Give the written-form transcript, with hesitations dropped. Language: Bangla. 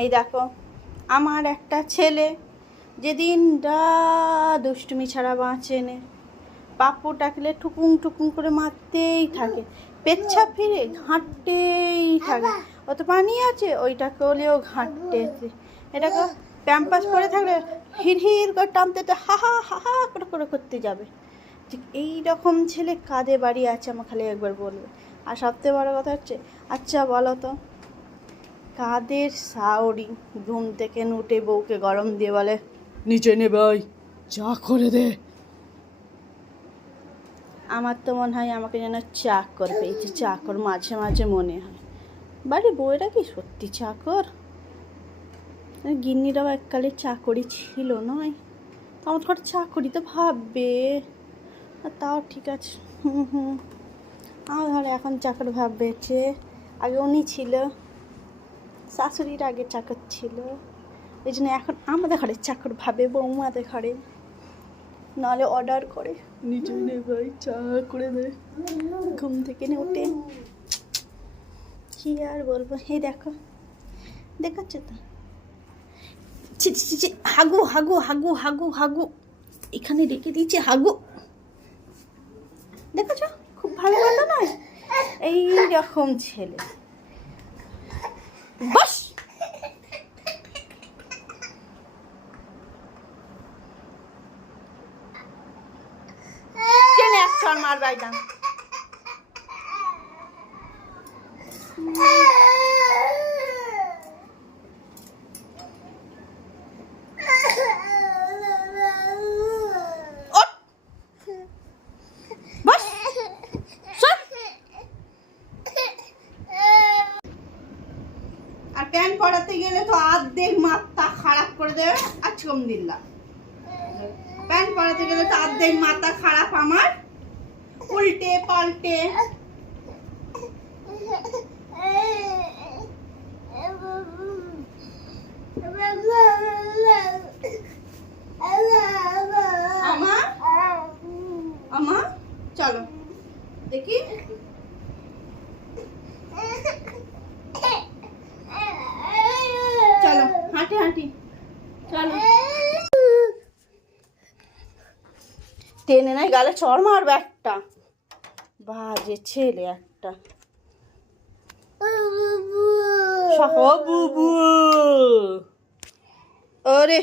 এই দেখো আমার একটা ছেলে যেদিন দুষ্টুমি ছাড়া বাঁচে নে, পাপ্পু ডাকলে টুকুং টুকুং করে মারতেই থাকে, পেচ্ছাপ ফিরে ঘাঁটতেই থাকে। অত পানি আছে ওইটাকে হলেও ঘাঁটতে, এটাকে প্যাম্পাস পরে থাকলে হির হির করে টানতে হা হা হা হা করে করতে যাবে। ঠিক এই রকম ছেলে কাঁধে বাড়ি আছে, আমার খালি একবার বলবে। আর সবথেকে বড় কথা হচ্ছে, আচ্ছা বলো তো, কাদের শাওরি ঘুম থেকে উঠে বউকে গরম দিয়ে বলে নিচে নে ভাই চা করে দে? আমার তো মনে হয় আমাকে যেন চাকর পেয়েছে, চাকর মাঝে মাঝে মনে হয়। বাড়ি বউয়েরা কি সত্যি চাকর? গিন্নিরাও এককালে চাকরি ছিল নয়, তো আমার ঘরে চাকরি তো ভাববে, তাও ঠিক আছে। আমার ঘরে এখন চাকর ভাববেছে, আগে উনি ছিল, শাশুড়ির আগে চাকর ছিল, এই জন্য এখন আমাদের ঘরে চাকর ভাবে, বৌমাদের ঘরে। নাহলে অর্ডার করে নিচে নে ভাই চা করে দে, ঘুম থেকে উঠে। কি আর বলবো, এই দেখো দেখাচ্ছ তো, হাগু হাগু হাগু হাগু হাগু এখানে রেখে দিয়েছে হাগু, দেখেছ? খুব ভালো কথা নয়? এই রকম ছেলে বাস। টেনে এক চড় মার বাইদান। আর প্যান্ট পরাতে গেলে তো অর্ধেক মাথা খারাপ করে দেবে। আলহামদুলিল্লাহ, প্যান্ট পরাতে গেলে তো অর্ধেক মাথা খারাপ আমার, উল্টে পাল্টে। আমা চলো দেখি, চলো হাঁটি হাঁটি চলো। টেনে নাই গালে চড় মারবে একটা, বাজে ছেলে একটা। বুবু ওরে